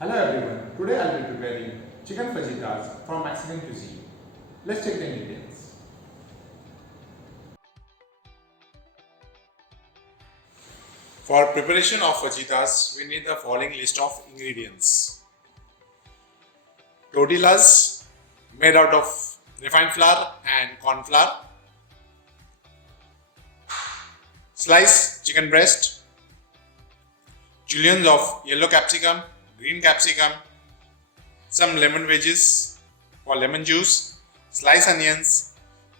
Hello everyone, today I'll be preparing chicken fajitas from Mexican cuisine. Let's check the ingredients. For preparation of fajitas, we need the following list of ingredients. Tortillas made out of refined flour and corn flour. Sliced chicken breast. Juliennes of yellow capsicum, green capsicum, some lemon wedges for lemon juice, sliced onions,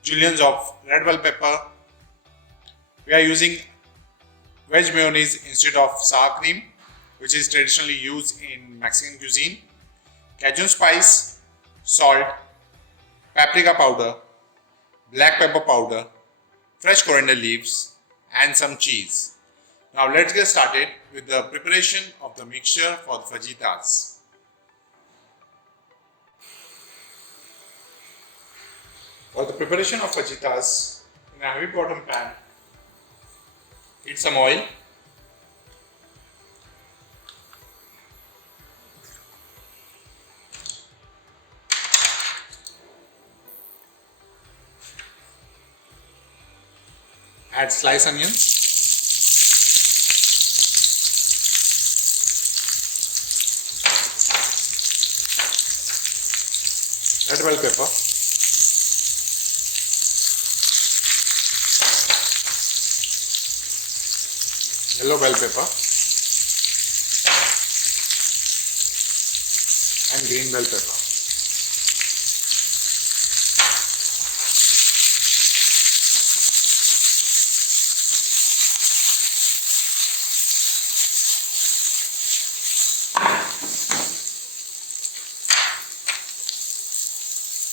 juliennes of red bell pepper. We are using veg mayonnaise instead of sour cream, which is traditionally used in Mexican cuisine. Cajun spice, salt, paprika powder, black pepper powder, fresh coriander leaves, and some cheese. Now let's get started with the preparation of the mixture for the fajitas. For the preparation of fajitas, in a heavy bottom pan, heat some oil. Add sliced onions. Red bell pepper. Yellow bell pepper. And green bell pepper.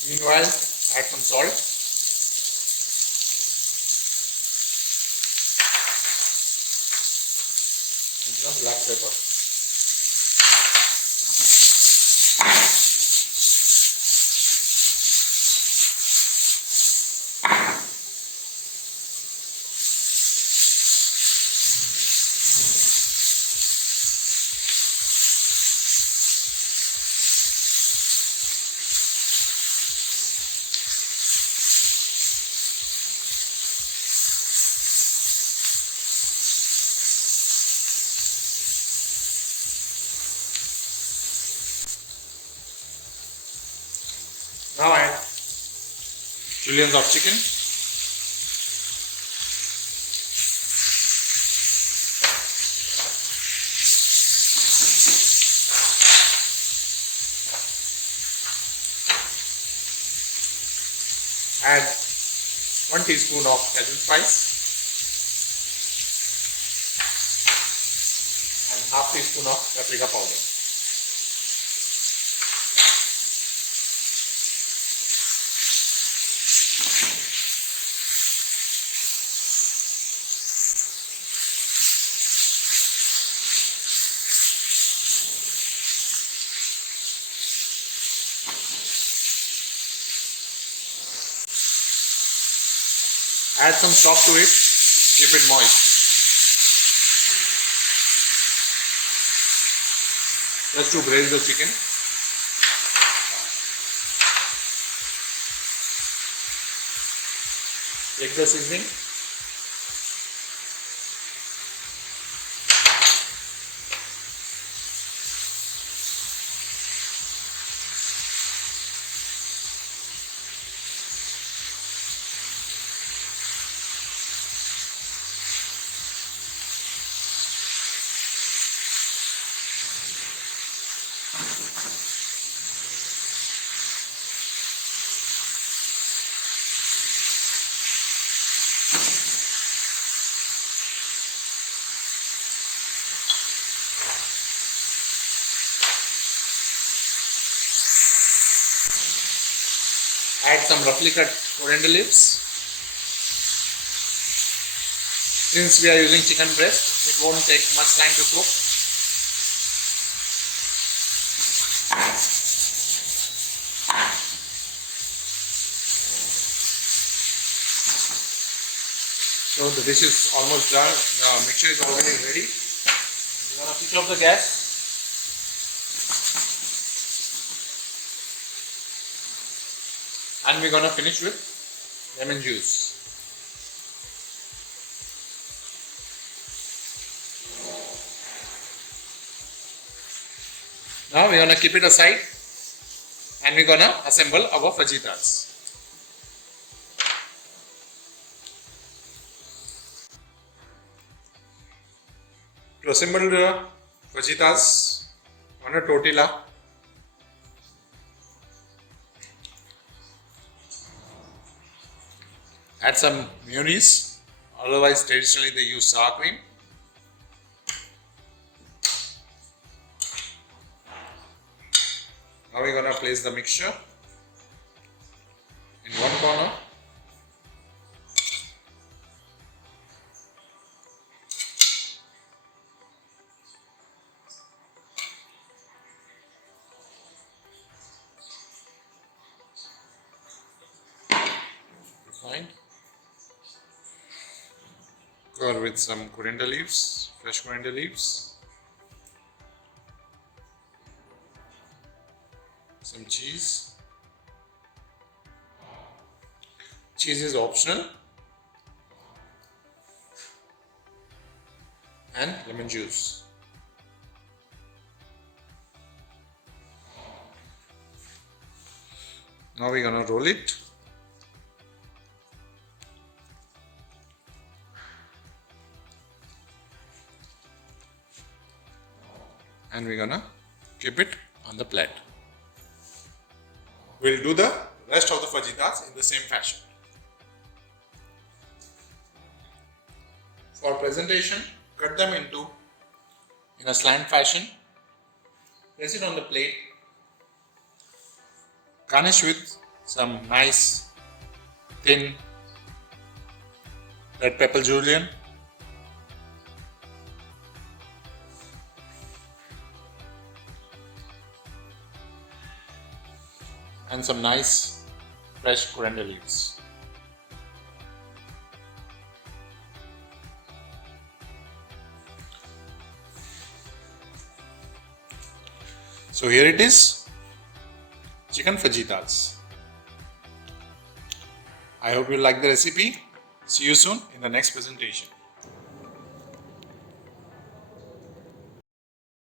Meanwhile, add some salt. And some black pepper. Now add juliennes of chicken. Add 1 teaspoon of Cajun spice and half teaspoon of paprika powder. Add some stock to it, keep it moist. Just to braise the chicken. Take the seasoning. Add some roughly cut coriander leaves. Since we are using chicken breast, it won't take much time to cook. So the dish is almost done. The mixture is already ready. We're gonna switch off the gas. And we're gonna finish with lemon juice. Now we're gonna keep it aside and we're gonna assemble our fajitas. To assemble the fajitas on a tortilla, add some mayonnaise, otherwise traditionally they use sour cream. Now we're gonna place the mixture in one corner. Fine. Cover with some coriander leaves, fresh coriander leaves. Some cheese. Cheese is optional. And lemon juice. Now we're gonna roll it. And we're gonna keep it on the plate. We'll do the rest of the fajitas in the same fashion. For presentation, cut them in a slant fashion. Place it on the plate. Garnish with some nice thin red pepper julienne. And some nice fresh coriander leaves. So here it is, chicken fajitas. I hope you like the recipe. See you soon in the next presentation.